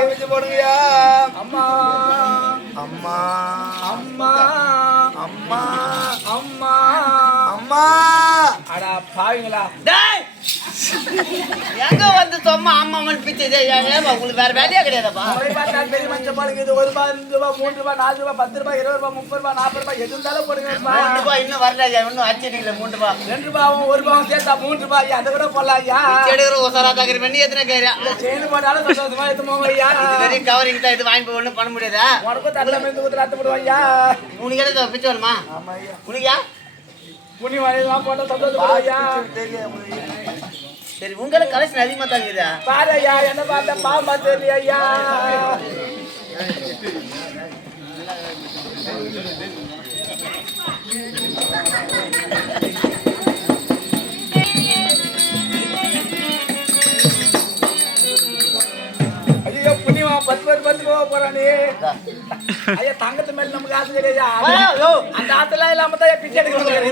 பிச்சு போடுங்கய்யா. அம்மா. அம்மா. அம்மா. அம்மா. அம்மா. அம்மா. அடா பாவிங்களா. டேய். எங்க வந்து சும்மா அம்மா அம்மன் பிச்சை ஏன் உங்களுக்கு வேற வேலையே கிடையாதுப்பா. பெரிய மஞ்சள் பாருங்க இது ஒரு ரூபாய் ரெண்டு ரூபாய் மூணு ரூபாய் நாலு ரூபாய் பத்து ரூபாய் இருபது ரூபாய் முப்பது ரூபாய் நாற்பது ரூபாய் எது இருந்தாலும் போடுங்க ரூபாய் இன்னும் வரல ஐயா இன்னும் அச்சடிக்கல மூணு ரூபாய் ரெண்டு ரூபாயும் ஒரு ரூபாயும் சேர்த்தா மூணு ரூபாய் ஐயா அதை கூட போடலாம் ஐயா. எடுக்கிற ஒசரா தகரி பண்ணி எத்தனை கேரியா செயின் போட்டாலும் சந்தோஷமா எடுத்து ஐயா. இது கவரிங் தான் இது வாங்கி ஒன்றும் பண்ண முடியாதா? உனக்கும் தள்ள மருந்து ஊத்துல அத்து போடுவோம் ஐயா. உனக்கு எதாவது பிச்சை வருமா ஆமா ஐயா. உனக்கியா புனி வாங்கலாம் போட்டா ஐயா. தெரியும். சரி உங்களை கலெக்ஷன் அதிகமா தான் இருக்குதா பாரு ஐயா என்ன பார்த்தா பாம்பா தெரியல ஐயா ஐயோ புண்ணியமா பத்து பத்து போக போறானே. ஐயா தங்கத்து மேல நமக்கு ஆசை கிடையாது. அந்த ஆத்துல இல்லாம தான் பிச்சை எடுக்க முடியாது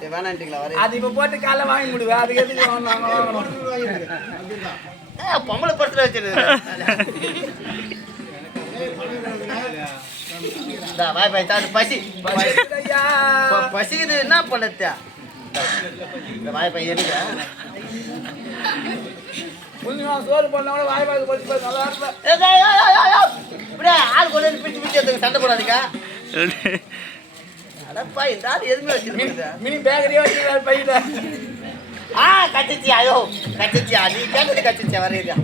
கால் சரி வேணான்ட்டீங்களா வரேன் அது இப்ப போட்டு காலைல வாங்கி முடிவேன் அதுக்கு எதுக்கு வாங்கணும் பொம்பளை பாய் தாடு பசி பசிக்குது என்ன பண்ணத்தியா வாய் பையன் இருக்கா சோறு பண்ணவங்க வாய் வாய் போட்டு போய் நல்லா. இப்படியே ஆள் கொண்டு பிச்சு எடுத்துக்க சண்டை போடாதீங்க இந்த ஆள் எதுவுமே வச்சிருக்கீங்க மினி பேக்கரியே வச்சுக்கிறாரு பையில. ஆ கச்சிச்சி ஐயோ கச்சிச்சியா நீ கேட்டது கச்சிச்சியா வரையா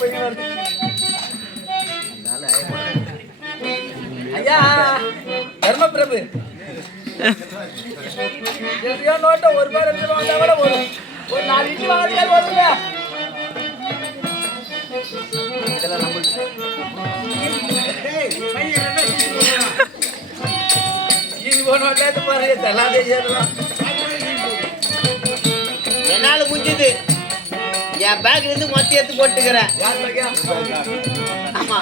போய் வருது? ஐயா தர்மபிரபு எப்படியோ நோட்டை ஒரு பேர் பேர் வந்தா கூட வரும் ஒரு நாலு இட்லி வாங்கிட்டே பாருங்க என்னால முடிஞ்சது. என் பேக்ல இருந்து மொத்த எடுத்து போட்டுக்கிறேன். ஆமா.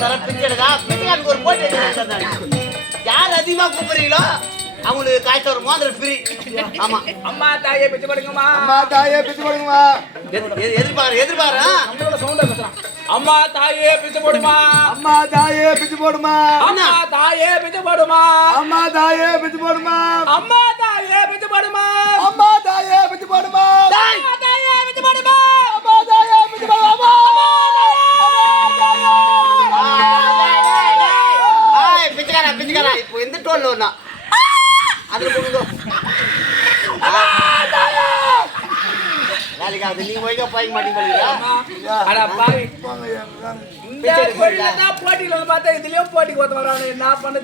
தர பிச்சைடா பிச்சைக்காரனுக்கு ஒரு போட்டு. யார் அதிகமா கூப்பிடுறீங்களோ? அவங்களுக்கு காய்ச்சல் ஒரு மோதிரம் ஃப்ரீ ஆமா அம்மா தாயே பிச்சு படுங்கம்மா அம்மா தாயே பிச்சு போடுங்கம்மா எதிர்- எதிர்- எதிர்பாரு எதிர்பாரு? நம்மளோட சவுண்டா பேசுறான் அம்மா தாயே பிச்சு போடுமா அம்மா தாயே பிச்சு போடுமா அம்மா தாயே பிச்சு போடுமா அம்மா தாயே பிச்சு போடுமா அம்மா தாயே பிச்சு போடுமா அம்மா தாயே பிச்சு போடுமா! அம்மா தாயே பிச்சு போடுமா அம்மா தாயே பிச்சு போடுமா பிச்சைக்காரா பிச்சைக்காரா இப்போ எந்த டோன்ல ஒண்ணா அதுல வேலைக்கு அது நீங்க ஒழுங்கா பாய்க்க மாட்டீங்க போட்டியில வந்து பார்த்தா இதுலயும் போட்டிக்கு ஒருத்தன் வரானே என்ன? பண்ண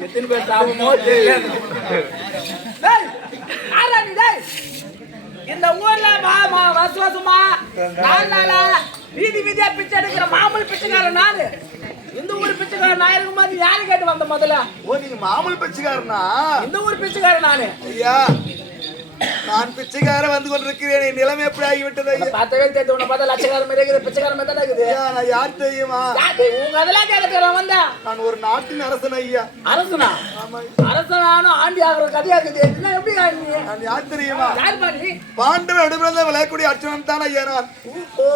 எத்தனை பேர் சாப்பிடுமோ தெரியாது நீ? இந்த ஊர்ல மா மா வருஷ வருஷமா நாலு நாளா? வீதி வீதியா பிச்சை எடுக்கிற மாமூல் பிச்சைக்காரன் நானு. இந்த ஊர் பிச்சைக்காரன் நான் இருக்கும்போது யாரு கேட்டு வந்த முதல்ல? ஓ நீங்க மாமூல் பிச்சைக்காரனா? இந்த ஊர் பிச்சைக்காரன் நானு. ஐயா நான் பிச்சைக்காரன் வந்து கொண்டிருக்கிறேன். என் நிலைமை எப்படி ஆகிவிட்டது ஐயா? பார்த்தவே தெரியுது உன்னை பார்த்தா லட்சக்காரன் மாதிரி இருக்குது பிச்சைக்காரன் மாதிரி தான் இருக்குது. நான் யார் தெரியுமா? உங்க அதெல்லாம் கேட்கறேன் வந்தா நான் ஒரு நாட்டின் அரசன் ஐயா. அரசனா? அரசனானும் ஆண்டி ஆகிற கதையா இருக்குது. என்ன எப்படி ஆகுது நான் யார் தெரியுமா? யார் பாடி பாண்டவன் நடுவில் விளையக்கூடிய அர்ஜுனன் தான் ஐயா நான். ஓ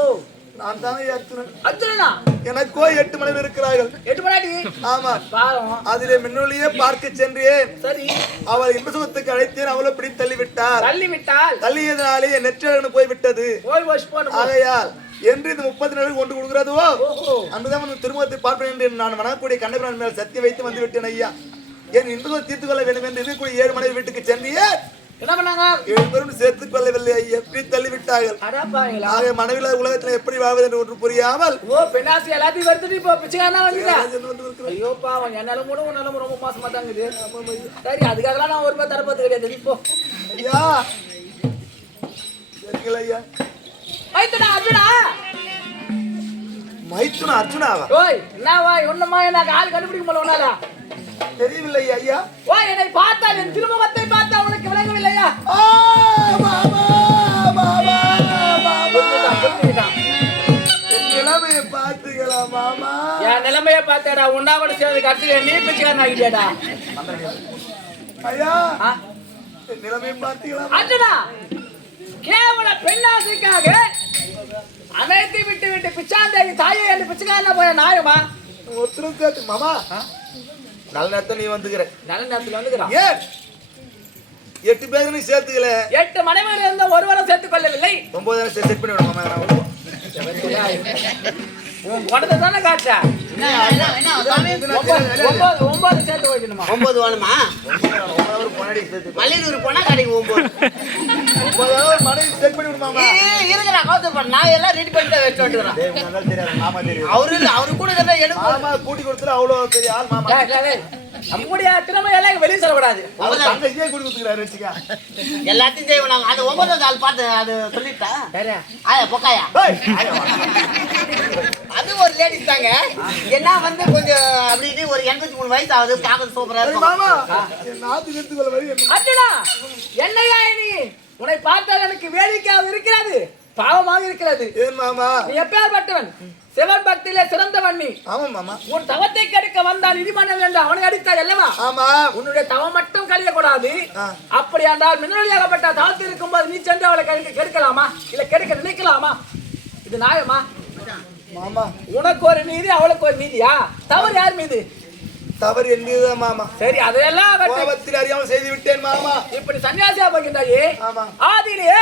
நான் தான் அர்ஜுனன்? அர்ஜுனனா? எனக்கோ எட்டு மனைவி இருக்கிறார்கள். எட்டு மணி ஆமா. பாவம். அதிலே மின்னொலியே பார்க்க சென்றேன். சரி. அவள் இன்பசுகத்துக்கு அழைத்தேன். அவளை பிடி தள்ளி விட்டார் தள்ளி விட்டால் தள்ளியதனாலே என் நெற்றழகு போய் விட்டது ஓய் வாஷ் போடு. ஆகையால் என்று இந்த முப்பத்தி நாள் கொண்டு கொடுக்கிறதோ? ஓஹோ. அன்றுதான் திருமுகத்தை பார்ப்பேன் என்று நான் வணங்கக்கூடிய கண்ணபிரான் மேல் சத்தியம் வைத்து வந்து விட்டேன் ஐயா. என் இன்பத்தை தீர்த்து கொள்ள வேண்டும் என்று இருக்கக்கூடிய ஏழு மனைவி வீட்டுக்கு சென்றியே என்ன பண்ணாங்க? ஏழு பேரும் சேர்த்துக் கொள்ளவில்லை. ஐயா எப்படி தள்ளி விட்டார்கள் அடா பாருங்களா ஆக மனைவில உலகத்தில் எப்படி வாழ்வது என்று ஒன்று புரியாமல் ஓ பெண்ணாசி எல்லாத்தையும் வருதுட்டு இப்போ பிச்சைக்காரனா வந்துட்டா. ஐயோ பாவம். என் நிலம் கூட உன் ரொம்ப மோசமா சரி அதுக்காகலாம் நான் ஒரு தரப்போது கிடையாது. இப்போ ஐயா. சரிங்களா ஐயா. மைத்துனா அர்ஜுனா. மைத்துன அர்ஜுனாவா? ஓய் என்ன வாய் ஒண்ணுமா எனக்கு ஆள் கண்டுபிடிக்க முடியல உன்னால. தெரியவில்லை ஐயா. ஓ என்னை பார்த்தால் என் திருமுகத்தை முடியவில்லையா என் நிலைமைய பார்த்தேடா உண்டாவோட சேர்ந்து நீ பிச்சைக்காரன் ஆகிட்டேடா ஐயா நிலைமையை பார்த்தீங்களா அச்சடா கேவல பெண்ணாசைக்காக அனைத்து விட்டு விட்டு பிச்சாந்தேவி தாயை என்று பிச்சைக்காரன் போய் நாயமா? ஒருத்தருக்கு மாமா நல்ல நேரத்தில் நீ வந்துக்கிற. நல்ல நேரத்தில் வந்துக்கிறேன் ஏன்? எட்டு பேர் நீ சேர்த்துக்கல. எட்டு மனைவிகள் இருந்த ஒருவரும் சேர்த்துக் கொள்ளவில்லை. ஒன்பதாயிரம் செட் பண்ணி விட மாமா நான் வருவோம். உன் குடத்தை தானே சாமி? ஒன்பது சேர்த்து வைக்கணுமா? ஒன்பது வேணுமா? மல்லிகூர் போனா கடைக்கு ஒன்பது மனைவி செட் பண்ணி விடு மாமா. இருக்கிற கௌதம் நான் எல்லாம் ரெடி பண்ணிட்டு வச்சு தெரியும். அவரு இல்ல அவரு கூட எனக்கு மாமா கூட்டி கொடுத்துல அவ்வளவு பெரிய ஆள் மாமா. நம்முடைய திறமை எல்லாம் வெளியே சொல்லக்கூடாது. அவர் தங்க இதே வச்சுக்க. எல்லாத்தையும் செய்வோம் நாங்க. அந்த ஒன்பதாவது ஆள் பார்த்து அது சொல்லிட்டா? ஆயா பொக்காயா. அது ஒரு லேடிஸ் தாங்க. என்ன வந்து கொஞ்சம் அப்படி இப்படி ஒரு எண்பத்தி மூணு வயசு ஆகுது பார்க்கறது சூப்பரா இருக்கும். என்னையா நீ உன்னை பார்த்தால் எனக்கு வேடிக்கையாக இருக்கிறது. பாவமாக இருக்கிறது. எப்பேற்பட்டவன்? சிவன் பக்தியிலே சிறந்தவன் நீ ஆமா மாமா. உன் தவத்தை கெடுக்க வந்தான் இடிமன்னன் என்று அவனை அடித்தாய் அல்லவா? ஆமா. உன்னுடைய தவம் மட்டும் கழியக்கூடாது. ஆ. அப்படி என்றால் மின்னலியாகப்பட்ட தவத்தில் இருக்கும்போது நீ சென்று அவளை கெடுக்க கெடுக்கலாமா? இல்ல கெடுக்க நினைக்கலாமா? இது நியாயமா? மாமா. உனக்கு ஒரு நீதி அவளுக்கு ஒரு நீதியா? தவறு யார் மீது? தவறு என்னதுதான் மாமா. சரி அதையெல்லாம். கோபத்தில் அறியாமல் செய்து விட்டேன் மாமா. இப்படி சன்னியாசியா போகின்றாயே? ஆமா. ஆதியிலே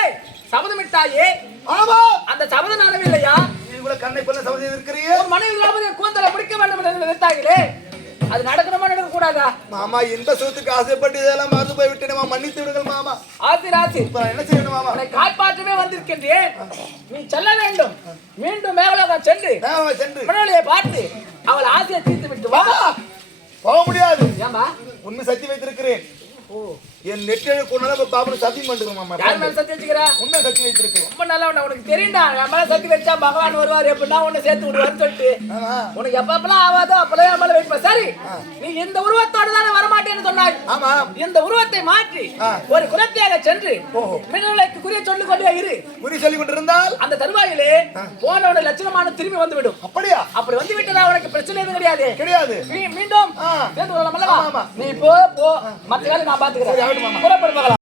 சபதமிட்டாயே? ஆமா. அந்த சபதம் நடவில்லையா நீ கூட கண்ணை கொல்ல சமதி இருக்கிறீங்க ஒரு மனைவி திரௌபதி கூந்தலை பிடிக்க வேண்டும் என்று நினைத்தாங்களே அது நடக்கணுமா நடக்க கூடாதா மாமா இந்த சுகத்துக்கு ஆசைப்பட்டு இதெல்லாம் மறந்து போய் விட்டேன் மன்னித்து விடுங்கள் மாமா. ஆசி ராசி. இப்ப என்ன செய்யணும் மாமா? உன்னை காப்பாற்றவே வந்திருக்கின்றேன். நீ செல்ல வேண்டும். மீண்டும் மேகலோகம் சென்று. சென்று. மணலியை பார்த்து அவள் ஆசையை தீர்த்து விட்டு வா போக முடியாது. ஏமா உண்மை சத்தி வைத்திருக்கிறேன். ஓ. என் நெற்றியை கொண்டாட பாபு சத்தியம் பண்ணுறேன் மாமா. யார் மேல சத்தி வச்சுக்கிறா? உண்மை சத்தி வைத்திருக்கிறேன் ரொம்ப நல்லவன் உனக்கு தெரியும்டா. மேல சத்தி வச்சா பகவான் வருவார். எப்படின்னா உன்னை சேர்த்து விடுவார்னு சொல்லிட்டு. உனக்கு எப்பப்பெல்லாம் ஆகாதோ அப்பெல்லாம் என் மேல வைப்ப. சரி நீ இந்த உருவத்தோட தானே வரமாட்டேன்னு சொன்னாய்? ஆமா. இந்த உருவத்தை மாற்றி. ஒரு குலத்தையாக சென்று. மின்னலுக்கு குறிய சொல்லிக் கொண்டே இரு. குறி சொல்லி கொண்டிருந்தால்? அந்த தருவாயிலே போனோட லட்சணமான திரும்பி வந்து விடும் அப்படியா? அப்படி வந்து விட்டதா உனக்கு பிரச்சனை எதுவும் கிடையாது. கிடையாது. மீ- மீண்டும். சேர்ந்து கொள்ளலாம். நீ போ போ. மத்த வேலை நான் பாத்துக்கிறேன். புறப்படுவாங்க